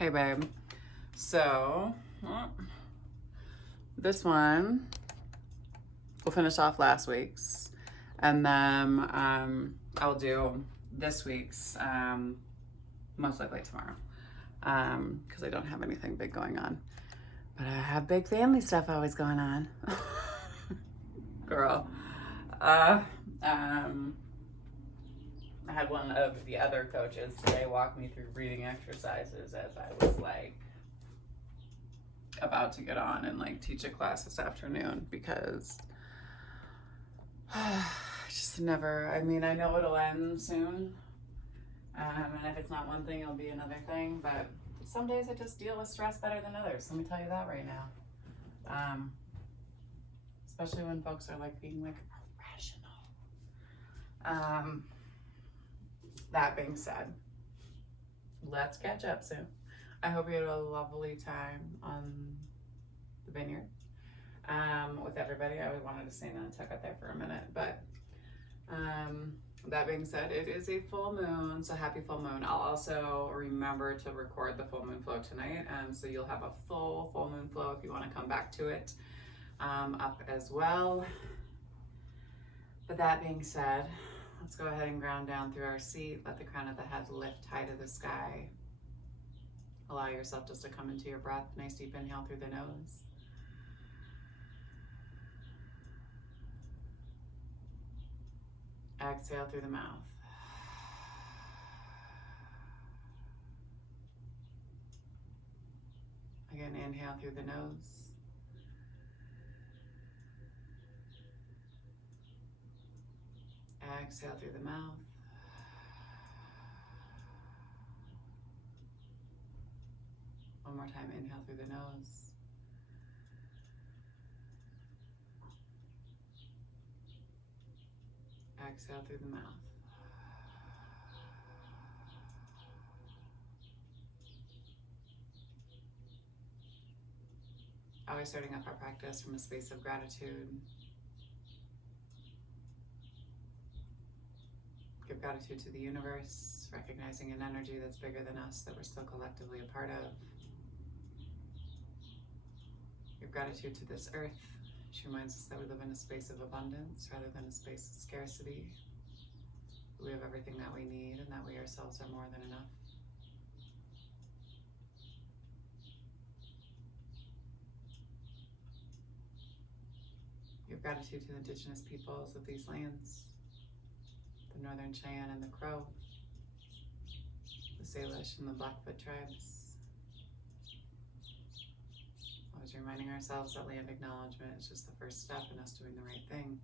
Hey, babe. So, this one, we'll finish off last week's, and then I'll do this week's most likely tomorrow, because I don't have anything big going on. But I have big family stuff always going on. Girl. I had one of the other coaches today walk me through breathing exercises as I was like about to get on and like teach a class this afternoon, because I just never, I mean, I know it'll end soon. And if it's not one thing, it'll be another thing. But some days I just deal with stress better than others. Let me tell you that right now. Especially when folks are like being like irrational. That being said, let's catch up soon. I hope you had a lovely time on the vineyard with everybody. I wanted to stay and tuck out there for a minute, but that being said, it is a full moon, so happy full moon. I'll also remember to record the full moon flow tonight, so you'll have a full moon flow if you want to come back to it up as well. But that being said, let's go ahead and ground down through our seat. Let the crown of the head lift high to the sky. Allow yourself just to come into your breath. Nice deep inhale through the nose. Exhale through the mouth. Again, inhale through the nose. Exhale through the mouth. One more time, inhale through the nose. Exhale through the mouth. Always starting up our practice from a space of gratitude. Give gratitude to the universe, recognizing an energy that's bigger than us that we're still collectively a part of. Give gratitude to this earth. She reminds us that we live in a space of abundance rather than a space of scarcity. We have everything that we need and that we ourselves are more than enough. Give gratitude to the indigenous peoples of these lands. The Northern Cheyenne and the Crow, the Salish and the Blackfoot tribes. Always reminding ourselves that land acknowledgement is just the first step in us doing the right thing,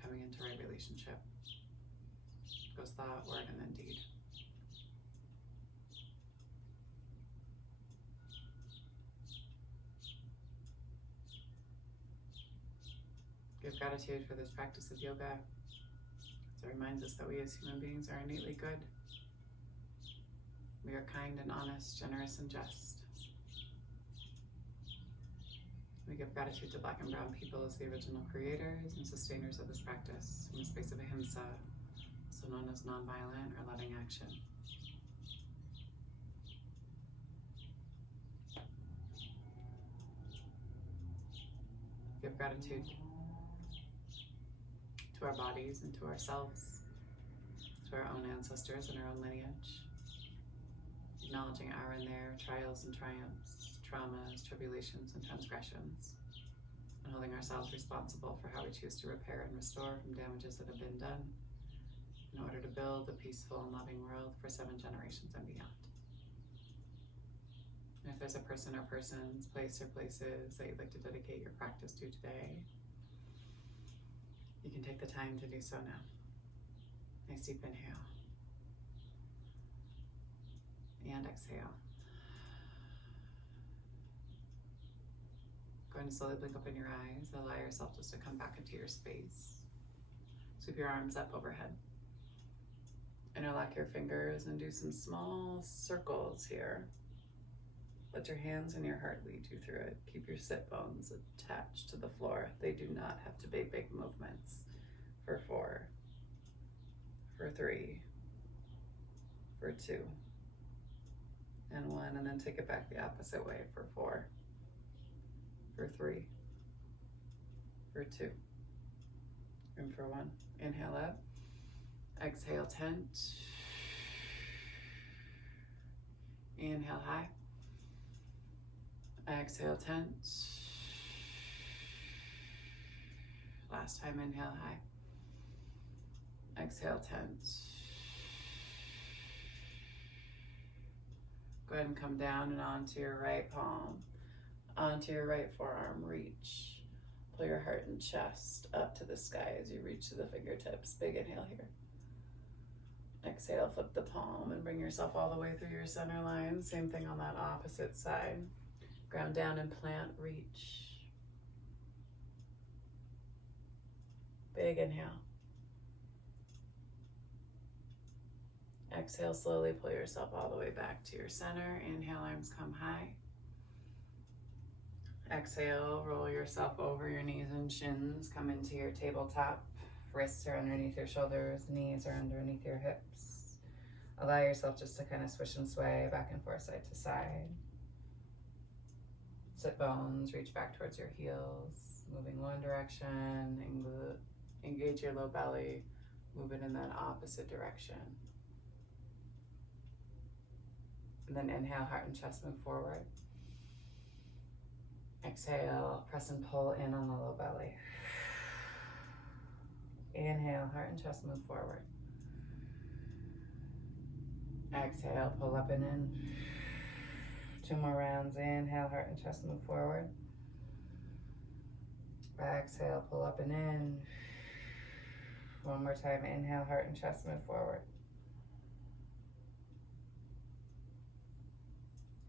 coming into right relationship. Goes thought, word, and then deed. Give gratitude for this practice of yoga. It reminds us that we as human beings are innately good. We are kind and honest, generous and just. We give gratitude to Black and Brown people as the original creators and sustainers of this practice in the space of ahimsa, also known as nonviolent or loving action. Give gratitude to our bodies and to ourselves, to our own ancestors and our own lineage, acknowledging our and their trials and triumphs, traumas, tribulations, and transgressions, and holding ourselves responsible for how we choose to repair and restore from damages that have been done in order to build a peaceful and loving world for 7 generations and beyond. And if there's a person or persons, place or places that you'd like to dedicate your practice to today, you can take the time to do so now. Nice deep inhale. And exhale. Going to slowly blink open your eyes. Allow yourself just to come back into your space. Sweep your arms up overhead. Interlock your fingers and do some small circles here. Let your hands and your heart lead you through it. Keep your sit bones attached to the floor. They do not have to be big movements. For 4, for 3, for 2, and 1, and then take it back the opposite way for 4, for 3, for 2, and for 1. Inhale up, exhale tent, inhale high, exhale tent, last time inhale high, exhale tent. Go ahead and come down and onto your right palm, onto your right forearm, reach. Pull your heart and chest up to the sky as you reach to the fingertips. Big inhale here. Exhale, flip the palm and bring yourself all the way through your center line. Same thing on that opposite side. Ground down and plant, reach. Big inhale. Exhale, slowly pull yourself all the way back to your center. Inhale, arms come high. Exhale, roll yourself over your knees and shins. Come into your tabletop. Wrists are underneath your shoulders, knees are underneath your hips. Allow yourself just to kind of swish and sway back and forth, side to side. Sit bones, reach back towards your heels, moving one direction, engage your low belly, move it in that opposite direction. And then inhale, heart and chest move forward. Exhale, press and pull in on the low belly. Inhale, heart and chest move forward. Exhale, pull up and in. 2 more rounds. Inhale, heart and chest move forward. Exhale, pull up and in. 1 more time. Inhale, heart and chest move forward.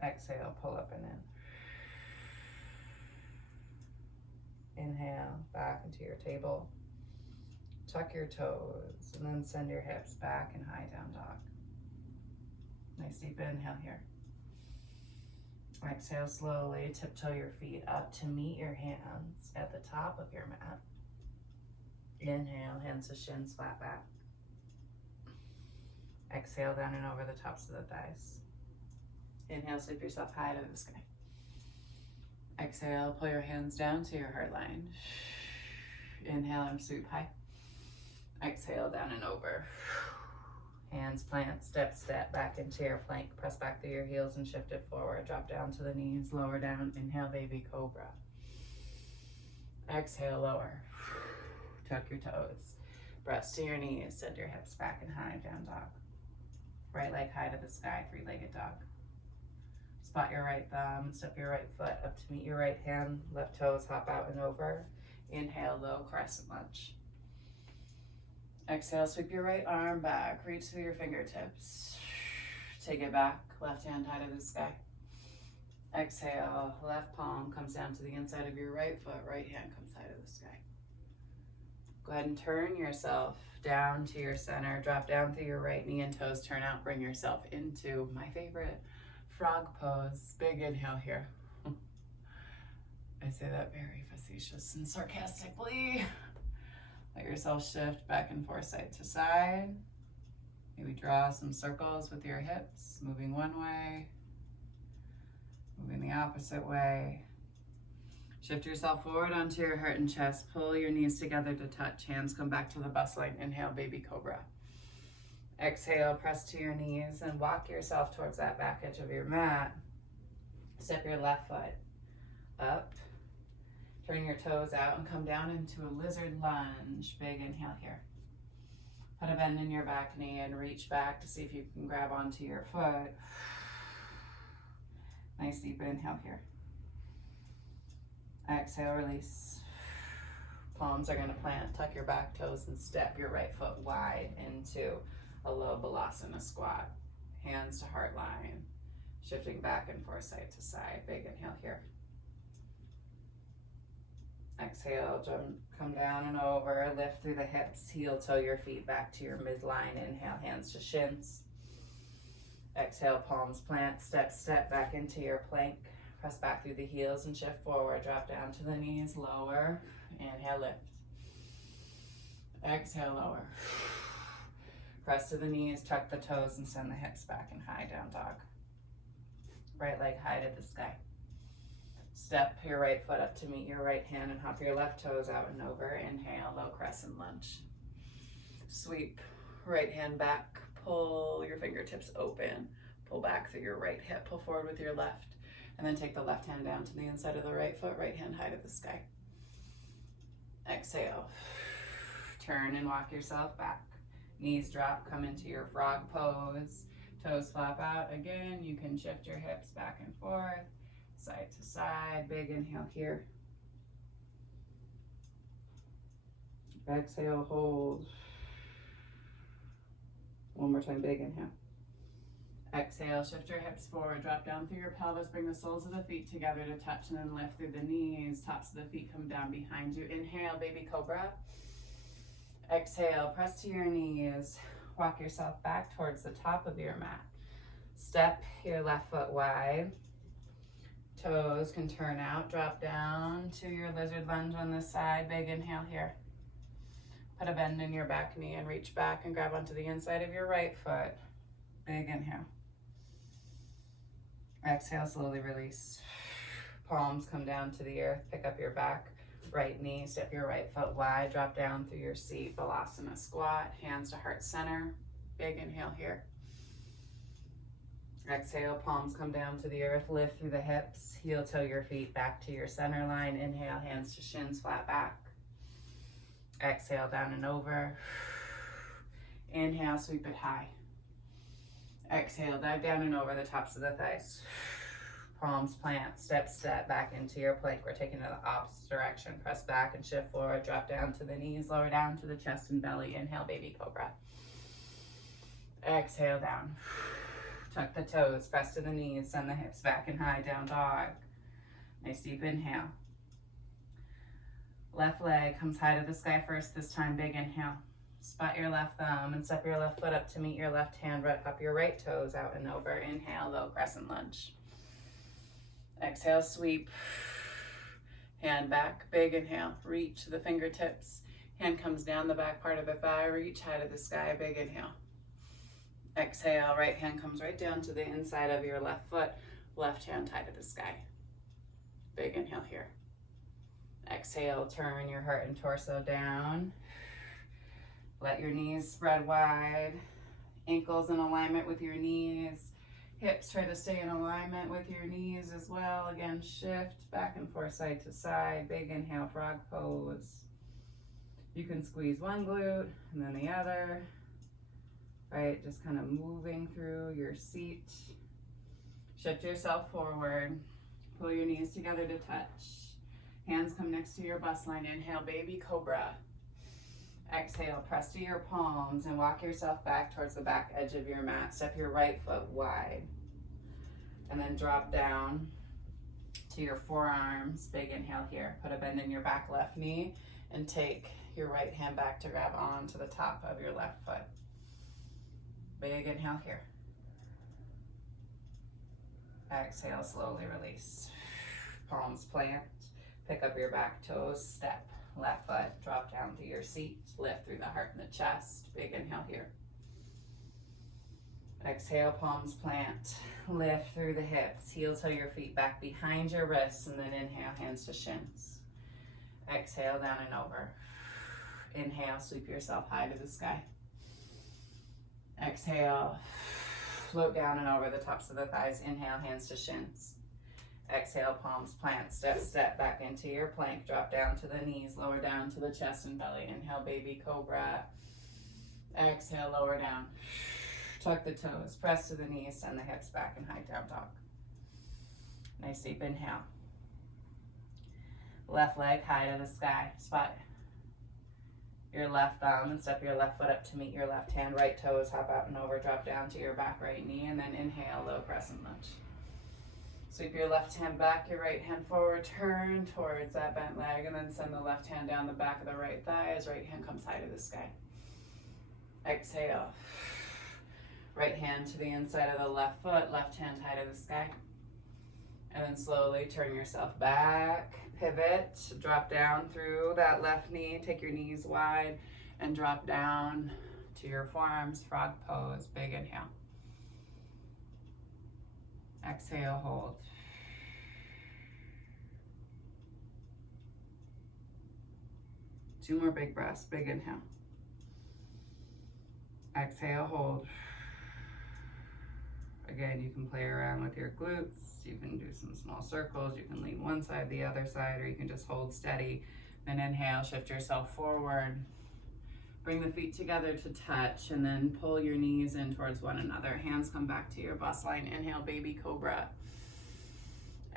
Exhale, pull up and in. Inhale, back into your table. Tuck your toes and then send your hips back and high down dog. Nice deep inhale here. Exhale slowly, tiptoe your feet up to meet your hands at the top of your mat. Inhale, hands to shins, flat back. Exhale down and over the tops of the thighs. Inhale, sweep yourself high to the sky. Exhale, pull your hands down to your heart line. Inhale, arm sweep high. Exhale, down and over. Hands plant, step, step back into your plank. Press back through your heels and shift it forward. Drop down to the knees, lower down. Inhale, baby cobra. Exhale, lower. Tuck your toes. Breast to your knees, send your hips back and high, down dog. Right leg high to the sky, 3-legged dog. Spot your right thumb, step your right foot up to meet your right hand. Left toes hop out and over. Inhale, low crescent lunge. Exhale, sweep your right arm back, reach through your fingertips. Take it back, left hand high to the sky. Exhale, left palm comes down to the inside of your right foot, right hand comes high to the sky. Go ahead and turn yourself down to your center, drop down through your right knee and toes, turn out, bring yourself into my favorite frog pose. Big inhale here. I say that very facetious and sarcastically. Let yourself shift back and forth, side to side. Maybe draw some circles with your hips, moving one way, moving the opposite way. Shift yourself forward onto your heart and chest. Pull your knees together to touch. Hands come back to the bust line. Inhale, baby cobra. Exhale, press to your knees and walk yourself towards that back edge of your mat. Step your left foot up. Turn your toes out and come down into a lizard lunge. Big inhale here. Put a bend in your back knee and reach back to see if you can grab onto your foot. Nice deep inhale here. Exhale, release. Palms are gonna plant. Tuck your back toes and step your right foot wide into a low balasana squat. Hands to heart line. Shifting back and forth, side to side. Big inhale here. Exhale, jump, come down and over, lift through the hips, heel toe your feet back to your midline. Inhale, hands to shins. Exhale, palms plant, step, step back into your plank. Press back through the heels and shift forward. Drop down to the knees, lower. Inhale, lift. Exhale, lower. Press to the knees, tuck the toes and send the hips back and high, down dog. Right leg high to the sky. Step your right foot up to meet your right hand and hop your left toes out and over. Inhale, low crescent lunge. Sweep right hand back, pull your fingertips open, pull back through your right hip, pull forward with your left, and then take the left hand down to the inside of the right foot, right hand high to the sky. Exhale. Turn and walk yourself back. Knees drop, come into your frog pose. Toes flap out. Again, you can shift your hips back and forth, side to side. Big inhale here. Exhale, hold. One more time, big inhale. Exhale, shift your hips forward, drop down through your pelvis, bring the soles of the feet together to touch, and then lift through the knees. Tops of the feet come down behind you. Inhale, baby cobra. Exhale, press to your knees. Walk yourself back towards the top of your mat. Step your left foot wide. Toes can turn out, drop down to your lizard lunge on this side. Big inhale here. Put a bend in your back knee and reach back and grab onto the inside of your right foot. Big inhale. Exhale, slowly release. Palms come down to the earth. Pick up your back right knee. Step your right foot wide. Drop down through your seat. Balasana squat. Hands to heart center. Big inhale here. Exhale, palms come down to the earth. Lift through the hips. Heel toe your feet back to your center line. Inhale, hands to shins, flat back. Exhale, down and over. Inhale, sweep it high. Exhale, dive down and over the tops of the thighs. Palms plant, step back into your plank. We're taking it the opposite direction. Press back and shift forward. Drop down to the knees, lower down to the chest and belly. Inhale, baby cobra. Exhale, down. Tuck the toes, press to the knees, send the hips back and high, down dog. Nice deep inhale. Left leg comes high to the sky first this time, big inhale. Spot your left thumb and step your left foot up to meet your left hand. Right up your right toes out and over. Inhale, low crescent lunge. Exhale, sweep. Hand back, big inhale. Reach to the fingertips. Hand comes down the back part of the thigh. Reach high to the sky, big inhale. Exhale, right hand comes right down to the inside of your left foot. Left hand high to the sky. Big inhale here. Exhale, turn your heart and torso down. Let your knees spread wide. Ankles in alignment with your knees. Hips try to stay in alignment with your knees as well. Again, shift back and forth, side to side. Big inhale, frog pose. You can squeeze one glute and then the other. Right, just kind of moving through your seat. Shift yourself forward. Pull your knees together to touch. Hands come next to your bust line. Inhale, baby cobra. Exhale, press to your palms and walk yourself back towards the back edge of your mat. Step your right foot wide. And then drop down to your forearms. Big inhale here. Put a bend in your back left knee and take your right hand back to grab onto the top of your left foot. Big inhale here. Exhale, slowly release. Palms plant. Pick up your back toes, step. Left foot, drop down to your seat. Lift through the heart and the chest. Big inhale here. Exhale, palms plant. Lift through the hips. Heel toe your feet back behind your wrists, and then inhale, hands to shins. Exhale, down and over. Inhale, sweep yourself high to the sky. Exhale, float down and over the tops of the thighs. Inhale, hands to shins. Exhale, palms plant. Step back into your plank. Drop down to the knees, lower down to the chest and belly. Inhale, baby cobra. Exhale, lower down. Tuck the toes, press to the knees, send the hips back and high down dog. Nice deep inhale. Left leg high to the sky. Spot your left thumb and step your left foot up to meet your left hand. Right toes hop out and over, drop down to your back right knee, and then inhale, low crescent lunge. Sweep your left hand back, your right hand forward, turn towards that bent leg, and then send the left hand down the back of the right thigh as right hand comes high to the sky. Exhale. Right hand to the inside of the left foot, left hand high to the sky. And then slowly turn yourself back, pivot, drop down through that left knee, take your knees wide, and drop down to your forearms, frog pose, big inhale. Exhale, hold. Two more big breaths, big inhale. Exhale, hold. Again, you can play around with your glutes. You can do some small circles. You can lean one side, the other side, or you can just hold steady. Then inhale, shift yourself forward. Bring the feet together to touch, and then pull your knees in towards one another. Hands come back to your bust line. Inhale, baby cobra.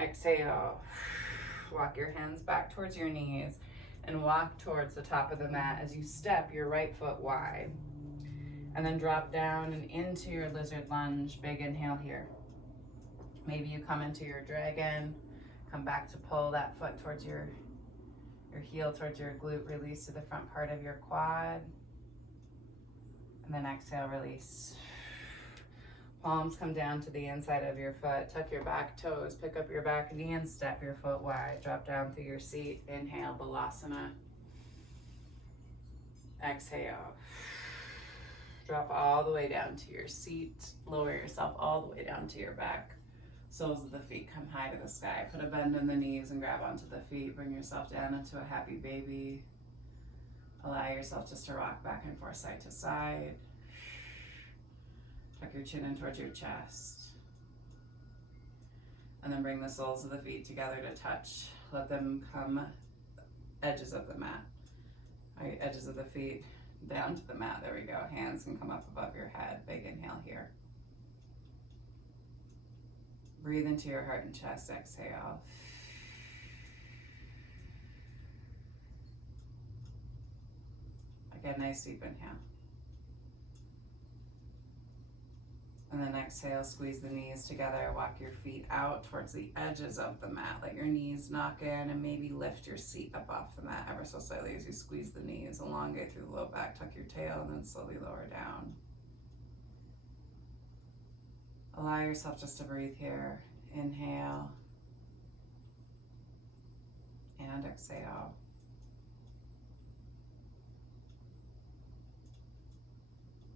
Exhale. Walk your hands back towards your knees and walk towards the top of the mat as you step your right foot wide. And then drop down and into your lizard lunge. Big inhale here. Maybe you come into your dragon. Come back to pull that foot towards your heel towards your glute. Release to the front part of your quad. And then exhale, release. Palms come down to the inside of your foot. Tuck your back toes. Pick up your back knee and step your foot wide. Drop down through your seat. Inhale, Balasana. Exhale. Drop all the way down to your seat. Lower yourself all the way down to your back. Soles of the feet come high to the sky. Put a bend in the knees and grab onto the feet. Bring yourself down into a happy baby. Allow yourself just to rock back and forth, side to side. Tuck your chin in towards your chest. And then bring the soles of the feet together to touch. Let them come edges of the mat. Right, edges of the feet down to the mat. There we go. Hands can come up above your head. Big inhale here. Breathe into your heart and chest. Exhale. Again, nice deep inhale. And then exhale, squeeze the knees together. Walk your feet out towards the edges of the mat. Let your knees knock in and maybe lift your seat up off the mat ever so slightly as you squeeze the knees. Elongate through the low back, tuck your tail, and then slowly lower down. Allow yourself just to breathe here. Inhale. And exhale.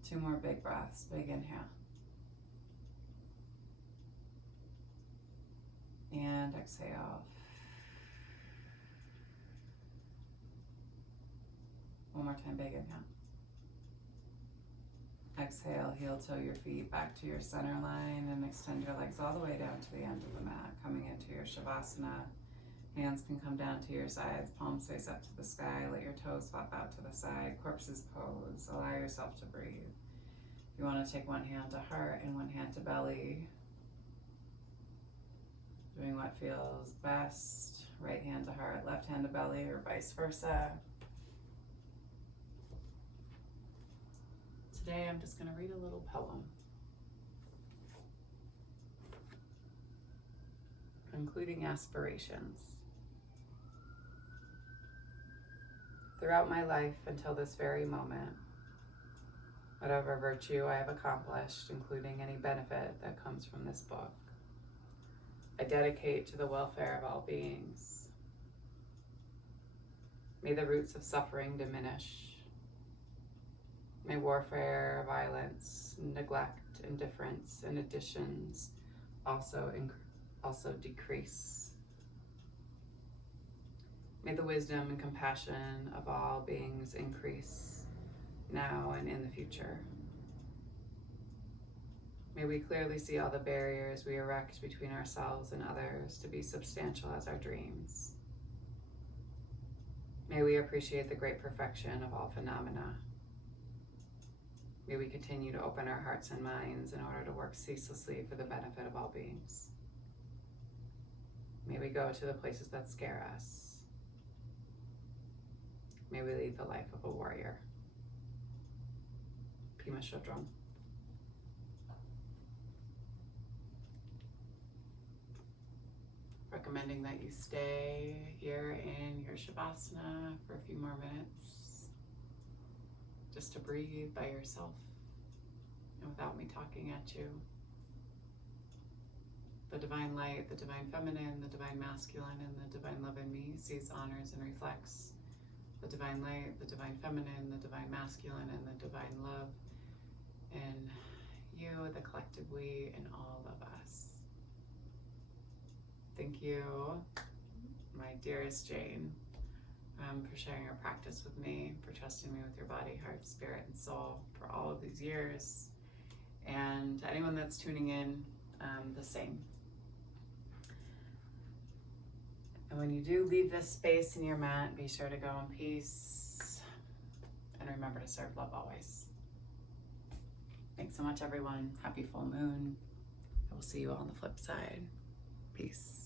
Two more big breaths. Big inhale. And exhale. One more time, big inhale. Exhale, heel toe your feet back to your center line and extend your legs all the way down to the end of the mat. Coming into your Shavasana. Hands can come down to your sides, palms face up to the sky. Let your toes flop out to the side, corpse's pose. Allow yourself to breathe. You want to take one hand to heart and one hand to belly. Doing what feels best. Right hand to heart, left hand to belly, or vice versa. Today I'm just going to read a little poem, including aspirations. Throughout my life until this very moment, whatever virtue I have accomplished, including any benefit that comes from this book, I dedicate to the welfare of all beings. May the roots of suffering diminish. May warfare, violence, neglect, indifference, and additions also decrease. May the wisdom and compassion of all beings increase now and in the future. May we clearly see all the barriers we erect between ourselves and others to be substantial as our dreams. May we appreciate the great perfection of all phenomena. May we continue to open our hearts and minds in order to work ceaselessly for the benefit of all beings. May we go to the places that scare us. May we lead the life of a warrior. Pima Chodron. Recommending that you stay here in your Shavasana for a few more minutes, just to breathe by yourself and without me talking at you. The divine light, the divine feminine, the divine masculine, and the divine love in me sees, honors, and reflects the divine light, the divine feminine, the divine masculine, and the divine love in you, the collective we, and all of us. Thank you, my dearest Jane, for sharing your practice with me, for trusting me with your body, heart, spirit, and soul for all of these years. And anyone that's tuning in, the same. And when you do leave this space in your mat, be sure to go in peace and remember to serve love always. Thanks so much, everyone. Happy full moon. I will see you all on the flip side. Peace.